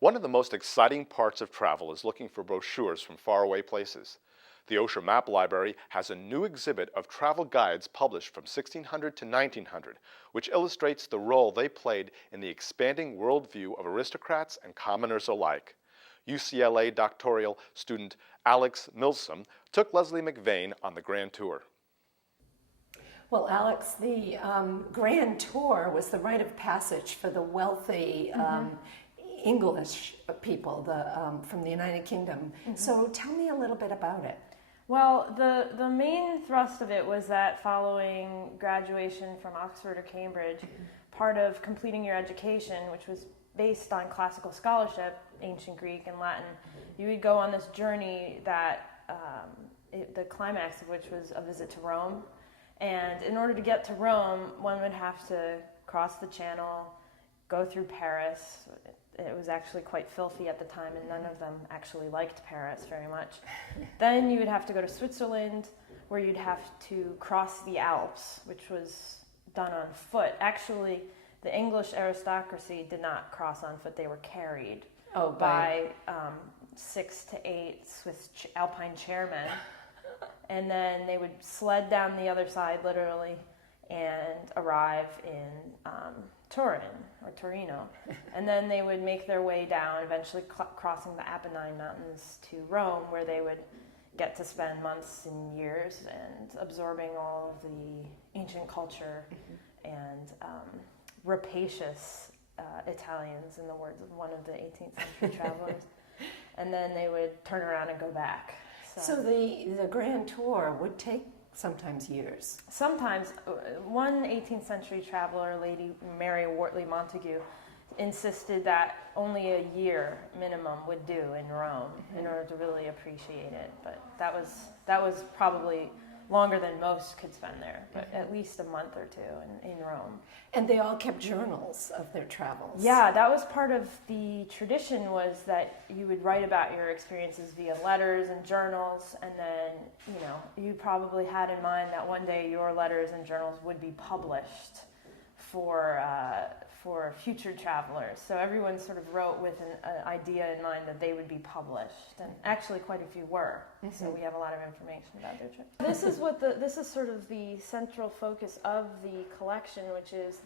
One of the most exciting parts of travel is looking for brochures from faraway places. The Osher Map Library has a new exhibit of travel guides published from 1600 to 1900, which illustrates the role they played in the expanding worldview of aristocrats and commoners alike. UCLA doctoral student Alex Milsom took Leslie McVeigh on the Grand Tour. Well, Alex, the Grand Tour was the rite of passage for the wealthy English people from the United Kingdom. So tell me a little bit about it. Well, the main thrust of it was that following graduation from Oxford or Cambridge, part of completing your education, which was based on classical scholarship, ancient Greek and Latin, you would go on this journey that the climax of which was a visit to Rome. And in order to get to Rome, one would have to cross the Channel, go through Paris. It was actually quite filthy at the time, and none of them actually liked Paris very much. Then you would have to go to Switzerland, where you'd have to cross the Alps, which was done on foot. Actually, the English aristocracy did not cross on foot. They were carried by 6 to 8 Swiss alpine chairmen. And then they would sled down the other side, literally, and arrive in Turin or Torino. And then they would make their way down, eventually crossing the Apennine Mountains to Rome, where they would get to spend months and years and absorbing all of the ancient culture and rapacious Italians, in the words of one of the 18th century travelers. And then they would turn around and go back. So the Grand Tour would take sometimes years. Sometimes. One 18th century traveler, Lady Mary Wortley Montagu, insisted that only a year minimum would do in Rome in order to really appreciate it. But that was probably longer than most could spend there, but at least a month or two in Rome. And they all kept journals of their travels. Yeah, that was part of the tradition, was that you would write about your experiences via letters and journals, and then, you probably had in mind that one day your letters and journals would be published for future travelers. So everyone sort of wrote with an idea in mind that they would be published, and actually quite a few were. So we have a lot of information about their trip. This is sort of the central focus of the collection, which is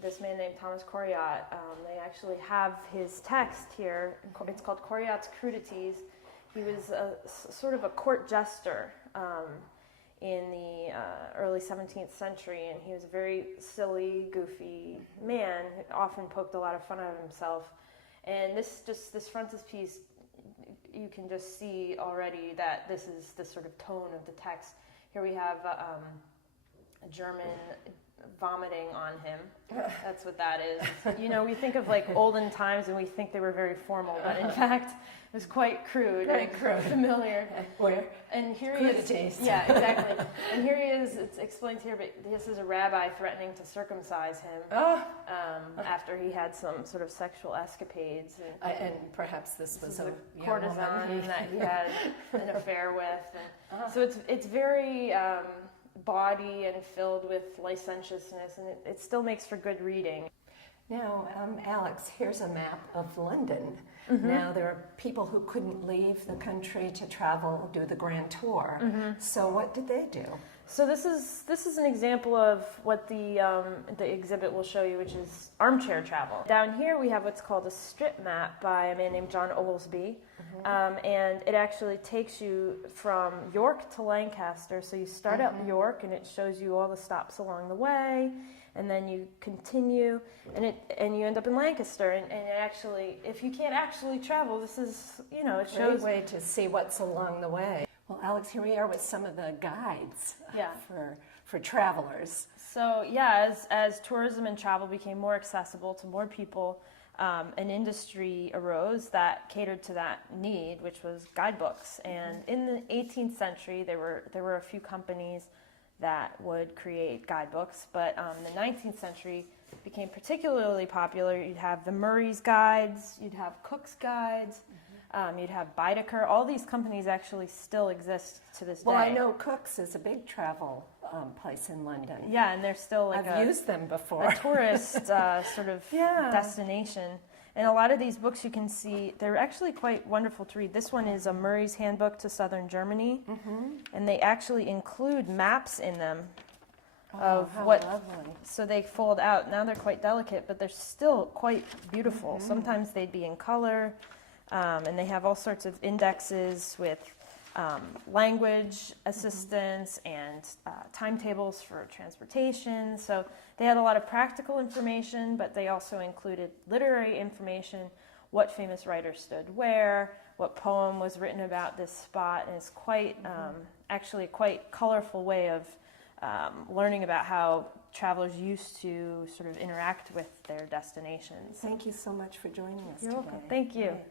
this man named Thomas Coriat. They actually have his text here. It's called Coriat's Crudities. He was sort of a court jester in the early 17th century, and he was a very silly, goofy man who often poked a lot of fun out of himself. And this frontispiece, you can just see already that this is the sort of tone of the text. Here we have a German vomiting on him. That's what that is. We think of like olden times and we think they were very formal, but in fact it was quite crude and familiar. And here he is. Yeah, exactly. And here he is. It's explained here, but this is a rabbi threatening to circumcise him after he had some sort of sexual escapades. And perhaps this was a courtesan that he had an affair with. And so it's very bawdy and filled with licentiousness, and it still makes for good reading. Now, Alex, here's a map of London. Now, there are people who couldn't leave the country to travel, do the Grand Tour. So what did they do? So this is an example of what the exhibit will show you, which is armchair travel. Down here we have what's called a strip map by a man named John Oglesby, and it actually takes you from York to Lancaster. So you start out in York, and it shows you all the stops along the way, and then you continue, and you end up in Lancaster. And it actually, if you can't actually travel, this is it shows a way to see what's along the way. Well, Alex, here we are with some of the guides for travelers. So yeah, as tourism and travel became more accessible to more people, an industry arose that catered to that need, which was guidebooks. And in the 18th century, there were a few companies that would create guidebooks, but in the 19th century became particularly popular. You'd have the Murray's Guides, you'd have Cook's Guides, you'd have Baedeker. All these companies actually still exist to this day. Well, I know Cook's is a big travel place in London. Yeah, and they're still like I've used them before. a tourist sort of destination. And a lot of these books you can see, they're actually quite wonderful to read. This one is a Murray's Handbook to Southern Germany, and they actually include maps in them of how what, lovely. so they fold out. Now they're quite delicate, but they're still quite beautiful. Sometimes they'd be in color, and they have all sorts of indexes with language assistance and timetables for transportation. So they had a lot of practical information, but they also included literary information, what famous writer stood where, what poem was written about this spot, and it's quite, actually a quite colorful way of learning about how travelers used to sort of interact with their destinations. Thank you so much for joining us You're today. welcome. Thank you. Right.